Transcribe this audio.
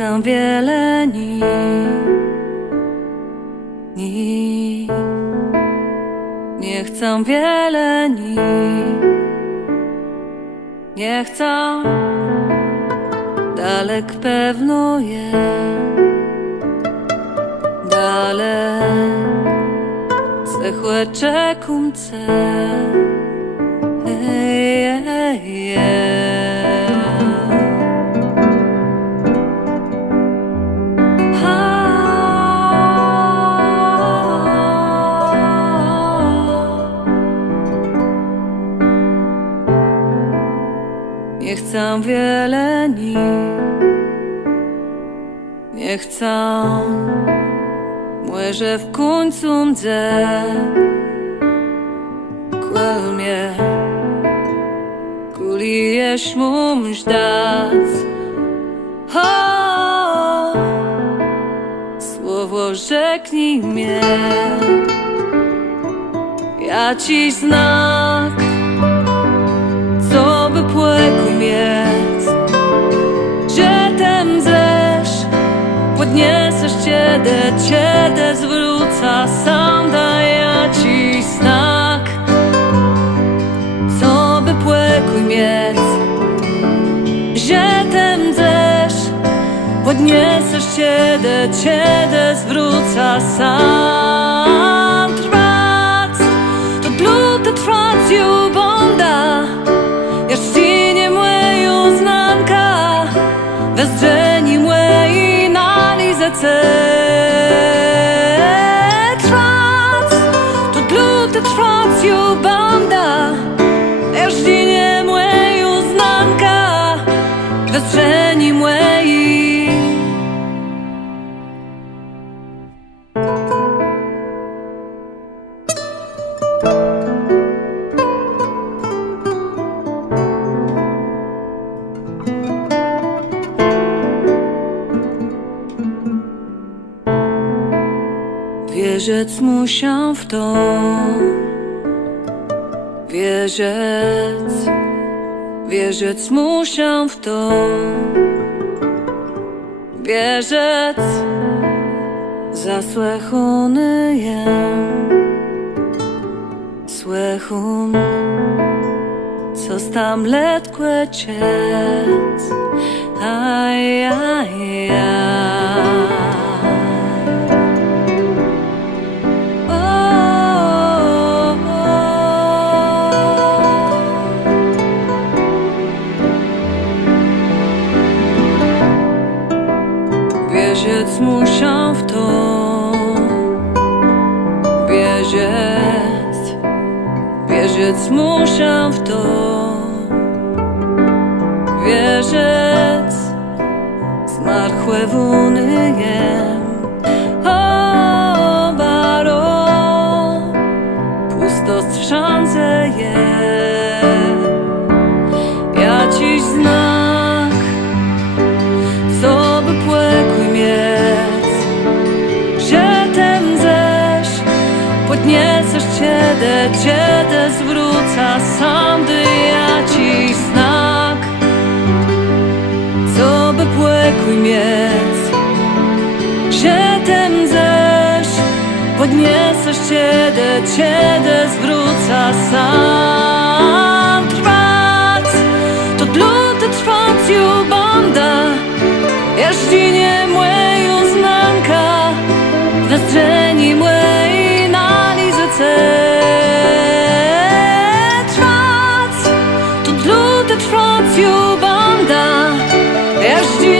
chcę wiele nie chcę wiele nie chcę dalek pewno je dalek cechłe czekumce Nie chcę wiele nie chcę może w końcu mdze quel mnie kulijesz mu mżdać słowo rzeknij mnie ja ci znak co by płekł miec że tem zesz podniesiesz ciebie zwróca sam daję ci znak co by płekł miec że tem zesz podniesiesz ciebie zwróca sam trwać to dlute trwać jubonda Jeśli moje znanka wezrzeni mojej nalizece trwac to dlute trwac jubanda jeśli nie moje znanka wezrzeni mojej Wierzyć muszę w to Wierzyć muszę w to Wierzyć Zasłechony jem Słechum Co tam letkłe ciec Aj, aj, aj Wierzyć muszę w to Wierzyć muszę w to Wierzyć Zmarłe wuny jem O baro Pustost wszędzie jem Ja ci znak Co by płekł miec Że tem zesz Podniesiesz ciebie zwróca sam gdy ja ci znak Co by płekł miec Że tem zesz Podniesiesz ciebie zwróca sam trwać to dlute trwać jubanda Jeśli nie moje znanka wezrzeni mojej nalizece trwać to dlute trwać jubanda Jeśli